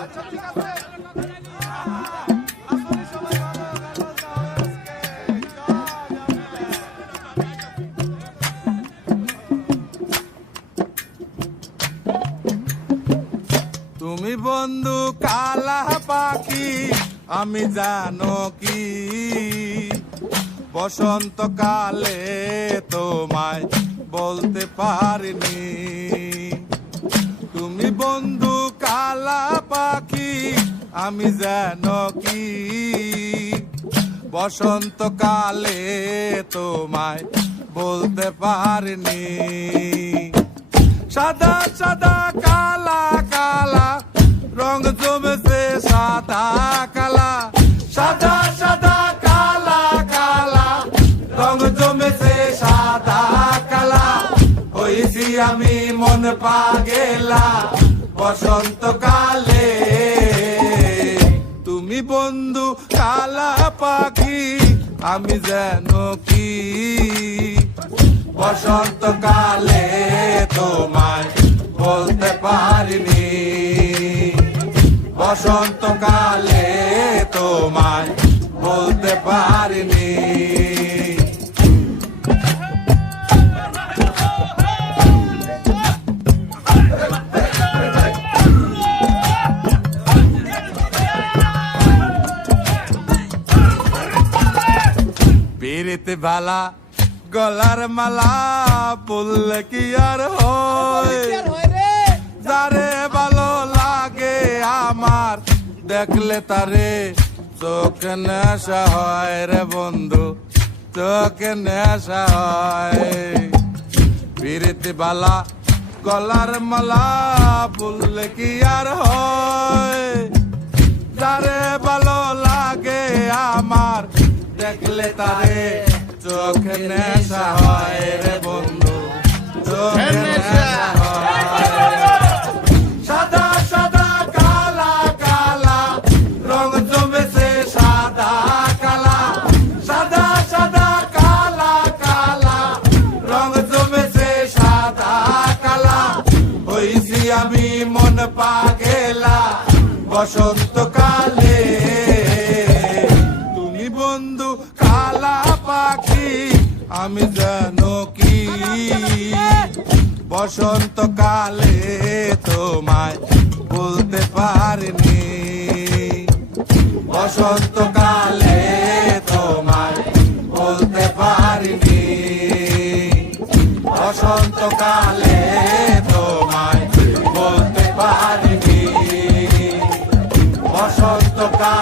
তুমি বন্ধু কালা পাখি আমি জানো কি বসন্তকালে তোমায় বলতে পারিনি। তুমি বন্ধু কালা পাখি আমি জানো কি বসন্তকালে তোমায় বলতে পারিনি। সাদা সাদা কালা কালা রং জমেছে সাদা কালা, সাদা সাদা কালা কালা রং জমেছে সাদা কালা। হইছি আমি মন পাগেলা বসন্তকালে। তুমি বন্ধু কালা পাখি আমি যেন কি বসন্তকালে তোমায় বলতে পারিনি। বসন্তকালে তোমায় বলতে পারিনি। পিরিতে ভালা গলার মালা পড়লে কি আর হয়, যারে ভালো লাগে আমার দেখলে তারে চোখে নেশা হয় রে বন্ধু, চোখে নেশা হয়। পিরিতে ভালা গলার মালা পড়লে কি আর হয়, যারে ভালো লাগে আমার দেখলে তারে চোখে নেশা হয় রে বন্ধু, চোখে নেশা হয়। সাদা সাদা কালা কালা রং জমেছে সাদা কালা, সাদা সাদা কালা কালা রং জমেছে সাদা কালা। হইছি আমি মন পাগেলা বসন্তকালে। তুমি বন্ধু কালা পাখি আমি জানো কি বসন্তকালে তোমায় বলতে পারিনি। বসন্তকালে তোমায় বলতে পারিনি। বসন্তকালে তোমায় বলতে পারিনি। বসন্তকাল